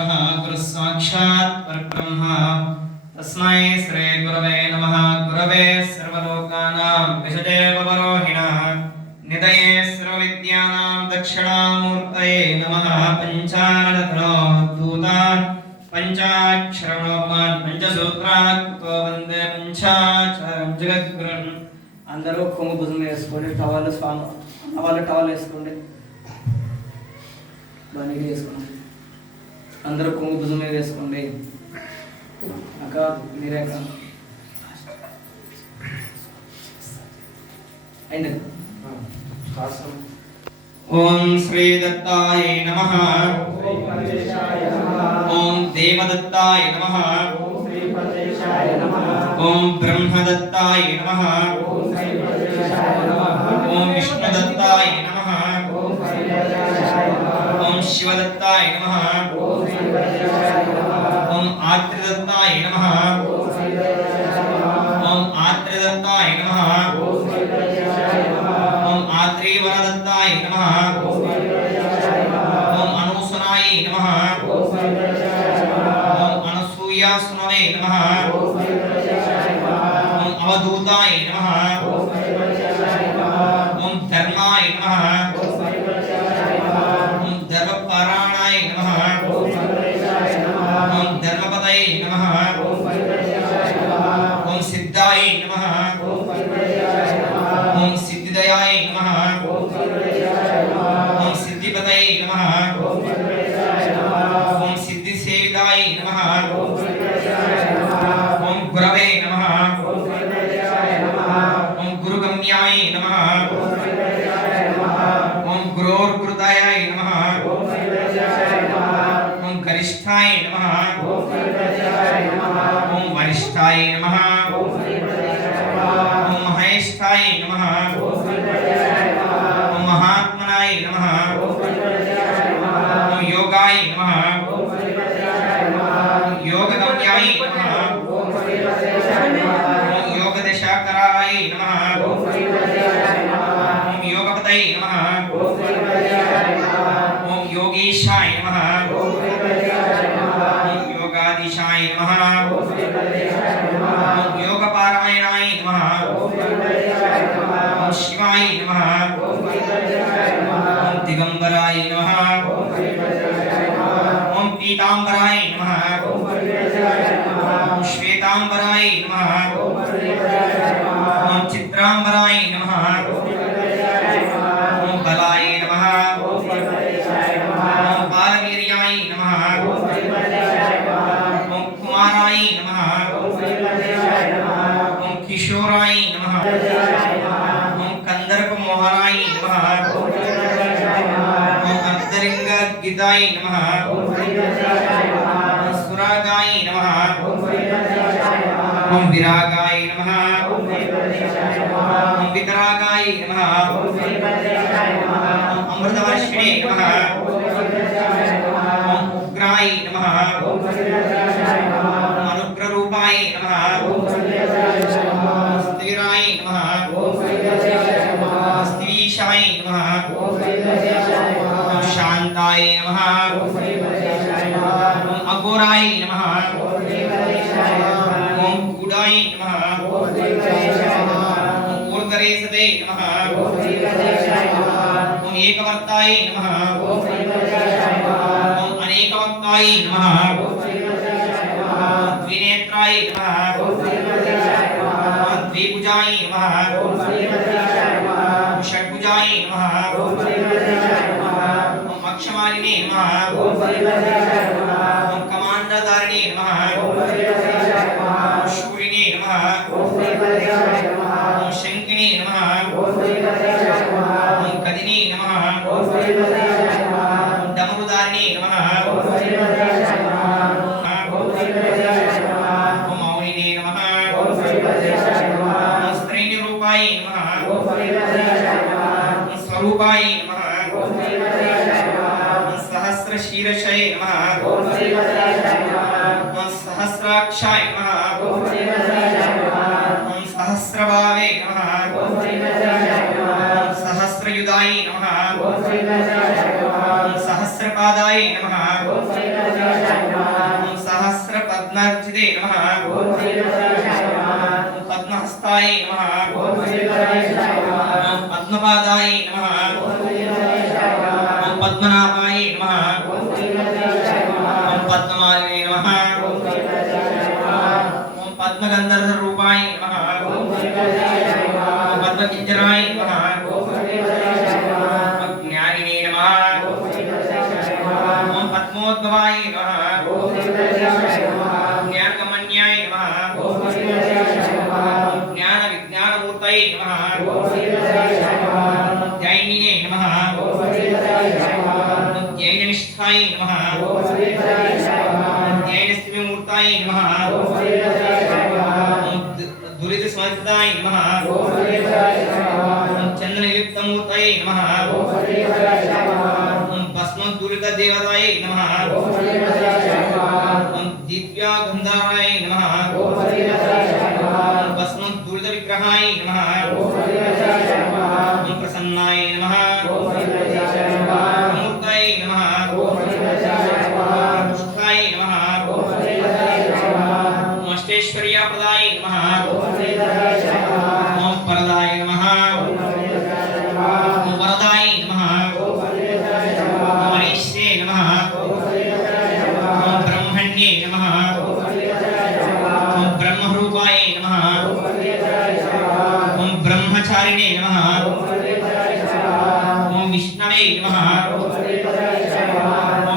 परमेश्वरः गुरुः साक्षात् परब्रह्म तस्मै श्री गुरवे नमः। गुरवे सर्वलोकानां विषजे भवरोहिणः निधये सर्वविद्यानां दक्षिणामूर्तये नमः। पंचाननतनोद्धूतान् पंचाक्षरणोपमान् पंचसूत्राकृतो वन्दे पंचाचारं जगद्गुरुन्। అందరూ కొంగు భుజం వేసుకోండి. టవల్ స్వామి టవల్ వేసుకోండి. బాగా వేసుకోండి. అందరూ కొంగు భుజం మీద వేసుకోండి. అక్క మీరే అక్క అయింది. ఓం శ్రీ దత్తాయ నమః. ఓం దేవదత్తాయ నమః. ఓం బ్రహ్మదత్తాయ నమః. ఓం విష్ణుదత్తాయ నమః. ఓం శివదత్తాయ నమః. ఓం ఆత్రిదత్తాయ నమః. ఓం ఆత్రిదత్తాయ నమః. ఓం ఆత్రివరదత్తాయ నమః. ఓం అనూసనాయ నమః. ఓం అనసూయాసునవే నమః. ఓం అవధూతాయ నమః. ఓం ధర్మాయ నమః. ఓం ధర్మపరాణాయ నమః. ఓం ధర్మపదయే నమః. ఓం సిద్ధాయ నమః. ఓం సిద్ధిదయాయ నమః. ఓం సిద్ధిపతయే నమః. ఓం సిద్ధిసేవితాయ నమః. ఓం గురవే నమః. ఓం గురుగమ్యాయ నమః. ఓం గురోర్గురుతాయ నమః. ఓం గరిష్ఠాయ నమః. ఓం వరిష్ఠాయ నమః. ఓం మహేష్ఠాయ నమః. ఓం మహాత్మనాయ నమః. ఓం యోగాయ నమః. ఓం యోగగమ్యాయ నమః. ఓం యోగదశాకరాయ నమః. ఓం యోగపతయే నమః. ఓం యోగీశాయ నమః. ఓం యోగాధీశాయ నమః. ఓం యోగపారాయణాయ నమః. ఓం శివాయ నమః. ఓం దిగంబరాయ నమః. ఓం పీతాంబరాయ నమః. ఓం శ్వేతాంబరాయ నమః. ఓం చిత్రాంబరాయ నమః. ఓం బలాయ నమః. ఓం బాలవీర్యాయ నమః. ఓం కుమారాయ నమః. ఓం కిశోరాయ నమః. ఓం కందర్ప మోహనాయ నమః. ఓం అర్ధలింగ గీతాయ నమః. ఓం సురాగాయ నమః. ఓం విరాగాయ నమః. ఓం వితరాగాయ నమః. ఓం అమృతవర్షిణే నమః. ఓం ఉగ్రాయ నమః. ఓం అనుగ్రహరూపాయ నమః. ఓం స్థిరాయ నమః. ఓం స్థిరీశాయ నమః. ఓం శాంతాయ నమః. ఓం అఘోరాయ నమః. ఓం గూఢాయ నమః. ఓం ఊర్ధరేసతే నమః. ఓం ఏకవర్తాయ నమః. ఓం అనేకవర్తాయ నమః. ద్వినేత్రాయ నమః. ద్విభుజాయ నమః. షడ్భుజాయ నమః. ఓం అక్షమాలినే నమః. ఓం కమాండధారిణే నమః. ఓం శూలినే నమః. ఓం శంకినే నమః. ఓం కదినే నమః. ఓం డమరుధారిణే నమః. ఓం మౌనినే నమః. ఓం స్త్రీనిరూపాయ నమః. ఓం స్వరూపాయ నమః. ఓం సహస్రశీర్షాయ నమః. ఓం సహస్రాక్షాయ నమః. ఓం సహస్రభావే నమః. ఓం సహస్రయుధాయ నమః. ఓం सहस्रपादाय नमः सहस्रपद्मार्चिते नमः पद्महस्ताय नमः पद्मपादाय नमः पद्मनाभाय नमः पद्ममालिने नमः पद्मगन्धर्वरूपाय नमः पद्मकिञ्जराय नमः ज्ञानिने नमः पद्मोद्भवाय नमः ज्ञानगमन्याय नमः ज्ञानविज्ञानमूर्तये नमः ध्यायिने नमः ध्यायनिष्ठाय नमः ध्यायनिस्थितिमूर्ताय नमः दुरितसमर्पिताय नमः चन्द्रयुक्तमूर्तये नमः भस्मदुरितदेवताय नमः दिव्यागन्धाय नमः भस्मदुरितविग्रहाय नमः प्रसन्नाय नमः मूर्तये नमः पुष्टाय नमः अष्टेश्वर्यप्रदाय नमः परदाय नमः वरदाय नमः मनीषे नमः ब्रह्मण्ये नमः ब्रह्मरूपाय नमः ब्रह्मचारिणे नमः विष्णवे नमः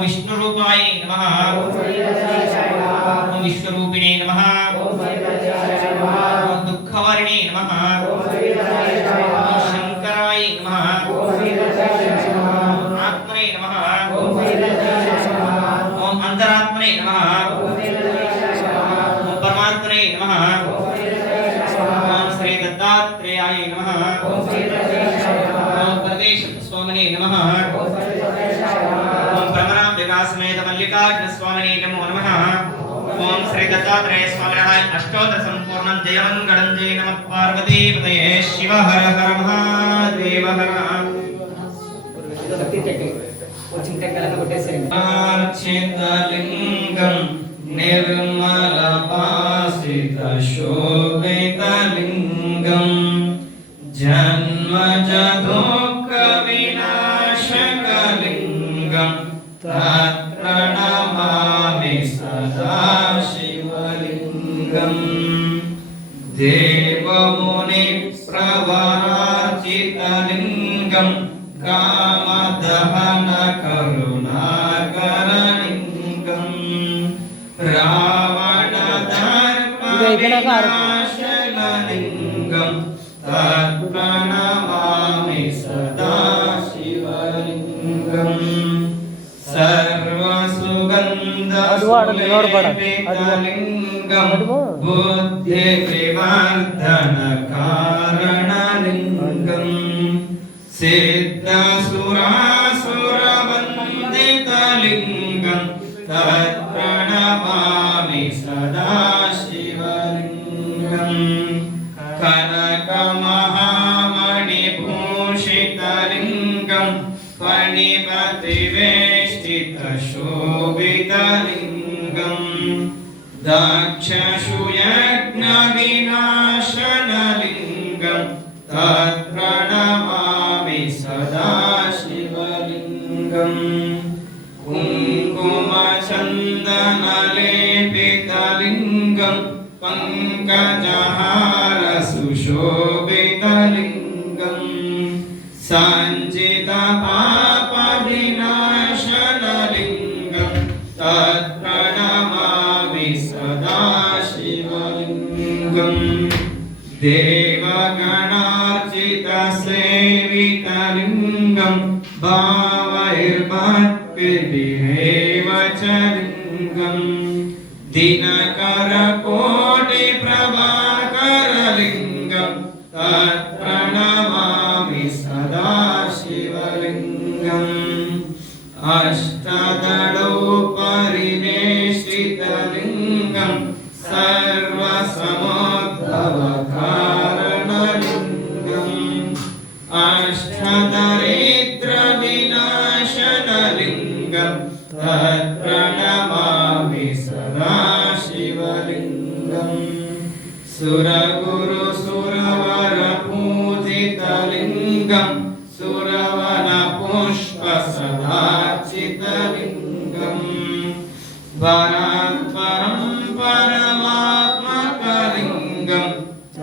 विष्णुरूपाय नमः विश्वरूपिणे नमः दुःखवारिणे नमः शंकराय नमः आत्मने नमः अंतरात्मने नमः परमात्मने नमः श्री दत्तात्रेयाय नमः परदेशस्वामिने नमः भ्रमराम्बिका समेत मल्लिकार्जुन स्वामिने नमो नमः ओम श्री दत्तात्रेय स्वामिनः अष्टोत्तर संपूर्णं जयमंगलं जय नमः पार्वतीपतये शिव हर हर महादेव हर अर्चितलिंगं निर्मलपासितशोभितलिंगं जन्मजदुःखविनाशकलिंगं तत्प्रणमामि सदा शिवलिंगं देवमुनिप्रवरार्चितलिंगं कामदहनकरुणाकरलिंगं रावणदर्पविनाशनलिंगं तत्प्रणमामि सदा शिवलिंगं सर्वसुगन्धसुलेपितलिंगं बुद्धिविवर्धनकारणलिंगं सिद्धसुरासुरवन्दितलिंगं तत्प्रणमामि सदा शिवलिंगं कनकमहामणिभूषितलिंगं फणिपतिवेष्टितशोभितलिंगं दक्षशूयज्ञविनाशनलिंगं तत्प्रणमामि सदा शिवलिंगं कुङ्कुमचन्दनलेपितलिंगं पङ्कजहारसुशोभितलिंगं सञ्चितपापविनाशनलिंगं तत्प्रणमामि सदा शिवलिंगं देवगणार्चितसेवितलिंगं भावैर्भक्तिभिरेव च लिंगं दिनकरकोटिप्रभाकरलिंगं तत्प्रणमामि सदा शिवलिंगम् अष्टदलोपरिवेष्टितलिंगं सर्वसमुद्भवकारणलिंगम् अष्टदरिद्रविनाशनलिंगं तत्प्रणमामि सदा शिवलिङ्गम् सुरगुरु सुरवर पूजितलिङ्गम् सुरवन पुष्प सदाचितलिङ्गम् परात्परं परमात्मकलिङ्गम्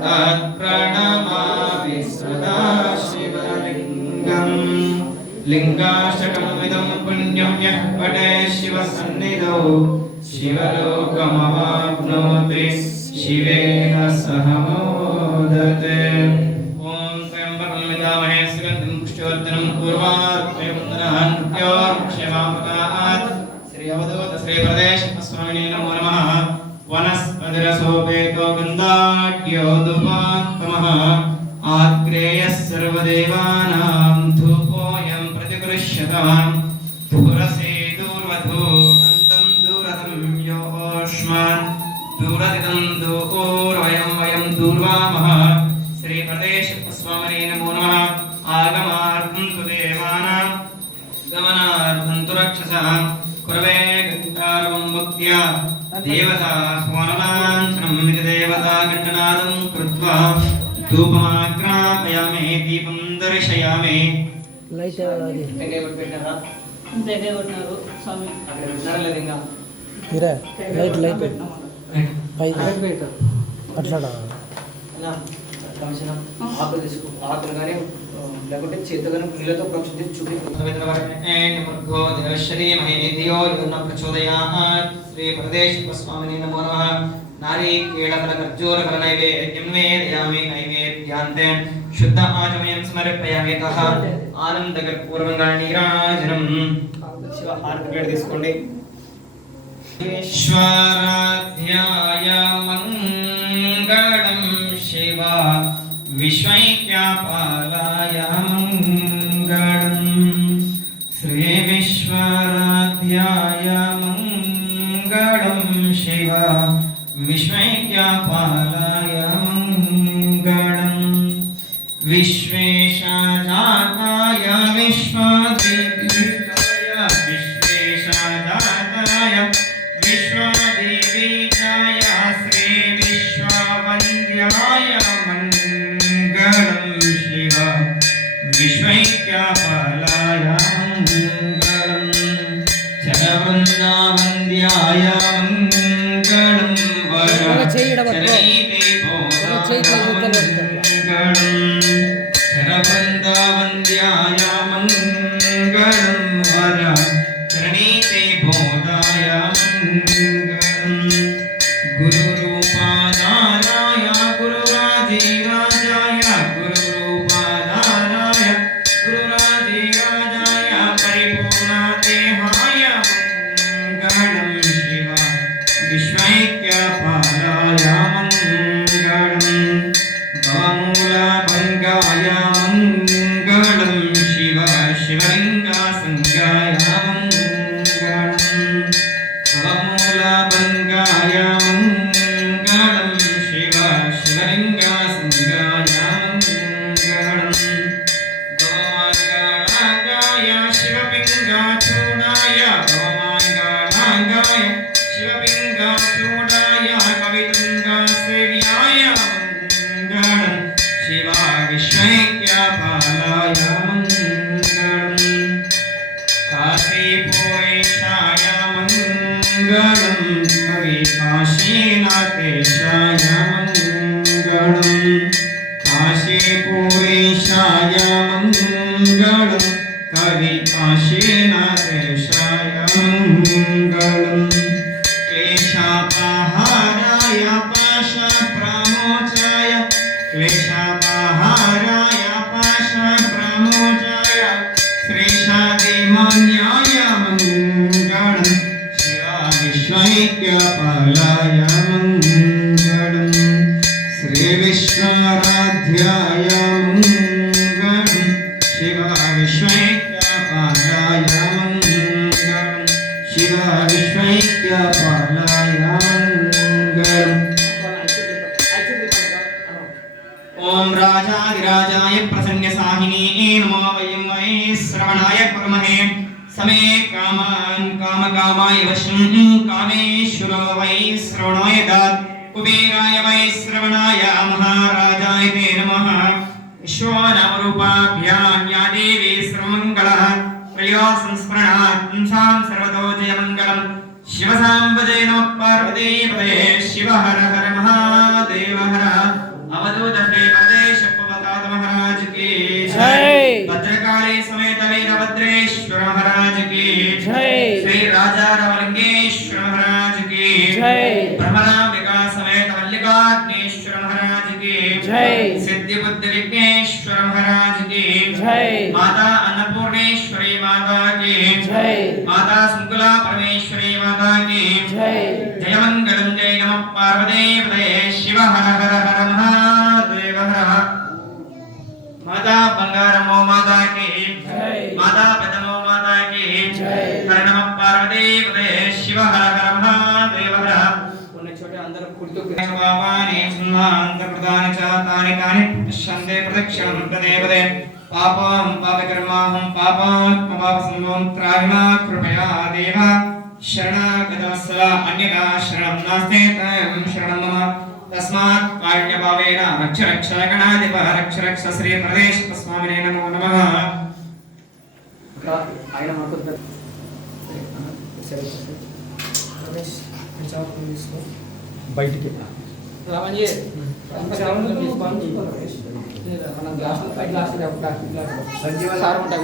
तत्प्रणमामि सदा शिवलिङ्गम् लिङ्गाशकमिदं पुण्यं यः पठे शिवसन्निधौ शिवलोकमवाप्नोति शिवेन सह मोदते। ॐ त्र्यम्बकं यजामहे सुगन्धिं पुष्टिवर्धनं पूर्वार्कयमुन्दनान् मृत्योर्मुक्ष्यमामकात् श्री अवधूत श्री प्रदेशस्वामिने नमो नमः। वनस्पतिरसोपेतो गन्धाढ्यो धूपात्तमः आग्नेयः सर्वदेवानां धूपोऽयं प्रतिगृह्यताम् धूरसे दूर्वधूवन्तं दूरतं योऽस्मान् दूरदिदं दूर्वयं दूर्वामः। श्री प्रदेशस्वामिने नमो नमः। आगमार्थं तु देवानां गमनार्थं तु रक्षसां कुर्वे गङ्गारं भक्त्या देवता स्वानलाञ्छनं इति देवता गण्डनादं कृत्वा धूपमाग्रापयामि दीपं दर्शयामि। లైట్ పెట్టారా స్వామి అక్కడ పెట్టారా లేదు ఇంకా తీరా లైట్ లైట్ పై అట్లాడా కమిషన్ ఆకులు తీసుకో ఆకులు కానీ లేకుంటే చేత కానీ నీళ్ళతో ప్రోక్షించి చూపి శ్రీ ప్రదేశస్వామిని నమో నమః। नारीकेळफलखर्जूरफलनैवेद्यं वेदयामि नैवेद्यान्ते शुद्ध आचमयं समर्पयामि तः आनन्दकर्पूरमङ्गलनीराजनं शिव हारतिपेट తీసుకోండి। ईश्वराध्याय मङ्गलं शिव विश्वैक्यपालाय मङ्गलं श्री विश्वराध्याय मङ्गलं शिव विश्वैक्यपालाय मङ्गलं विश्वेशजाताय विश्वदेवीकाय विश्वेशजाताय विश्वदेवीकाय श्री विश्ववन्द्याय मङ्गलं शिव विश्वैक्यपालाय मङ्गलं चरवृन्दावन्द्याय मङ्गलं शरवृन्दावन्द्याय मङ्गलं वर चरणीते बोधाय मङ्गलं गुरुरूपाधाराय गुरुराजीराजाय गुरुरूपाधाराय गुरुराजीराजाय परिपूर्णदेहाय मङ्गलं शिव विश्वैक्यपालाय मङ्गलं भवमूलभङ्गाय मङ्गलं शिव शिवलिङ्गसङ्गाय मङ्गलं भवमूलभङ्गाय मङ्गलं शिव शिवलिङ्गसङ्गाय मङ्गलं भवमङ्गलाय शिवपिङ्गचूडाय भवमङ्गलाय शिवपिङ्गचूडाय कवितुङ्गसेव्याय मङ्गलं शिव विश्वैक्यपालाय मङ्गलं काशीपुरेशाय मङ्गलं कवि काशीनाथेशाय मङ्गलं काशीपुरेशाय मङ्गलं कवि काशीनाथेशाय मङ्गलं क्लेशापहाराय पाशप्रमोचाय क्लेशापहाराय पाशप्रमोचाय श्रीशादिमान्याय मङ्गलं शिवा विश्वैक्यपालाय मङ्गलं श्रीविष्णुराध्याय मङ्गलं शिवा विश्वैक्यपालाय मङ्गलं शिवा विश्वैक्यपालाय मङ्गलम्। ओम राजाधिराजाय प्रसन्नसाहिने नमो वयं वै श्रवणाय कुर्महे समे कामान् कामकामाय वशं कामेश्वरो वै श्रवणाय दात् कुबेराय वै श्रवणाय महाराजाय ते नमः विश्वनामरूपाभ्यां या देवी सर्वमङ्गलः त्रयो संस्मरणात् पुंसां सर्वतो जयमङ्गलम् शिवसाम्ब जय नमः पार्वतीपतये शिव हर हर महादेव हर अवधूत श्री परदेश पवतात महाराज की जय। भद्रकाली समेत वीरभद्रेश्वर महाराज की जय। श्री राजा रामलिंगेश्वर महाराज की जय। ब्रह्मरांबिका समेत मल्लिकाग्नेश्वर महाराज की जय। सिद्धि बुद्ध विघ्नेश्वर महाराज की जय। माता अन्नपूर्णेश्वरी माता की जय। माता संकुला परमेश्वरी माता की जय। जय मंगलम जय नमः पार्वतीपतये शिव हर हर हर महादेव हर माता बंगारमो माता की जय। माता पद्मो माता की जय। हर नमः पार्वतीपतये शिव हर हर महादेव हर ఉన్న చోట అందరూ కుడితో पापानि संहान्तप्रदान च तानि तानि पश्यन्ते प्रदक्षिणं पदे पदे पापं पापकर्माहं पापात्मपापसम्भवं त्राहिमा कृपया देव शरणागतवत्सल अन्यथा शरणं नास्ति तं शरणं मम तस्मात् कारुण्यभावेन रक्ष रक्ष गणाधिप रक्ष रक्ष श्री प्रदेश स्वामिने नमो नमः ఆయన మాకు సరే రమేష్ తీసుకో బయటికి రామన్ ये चावल में पानी మనం గ్లాస్ 5 గ్లాస్ సంజీవ సార్ ఉంటాయి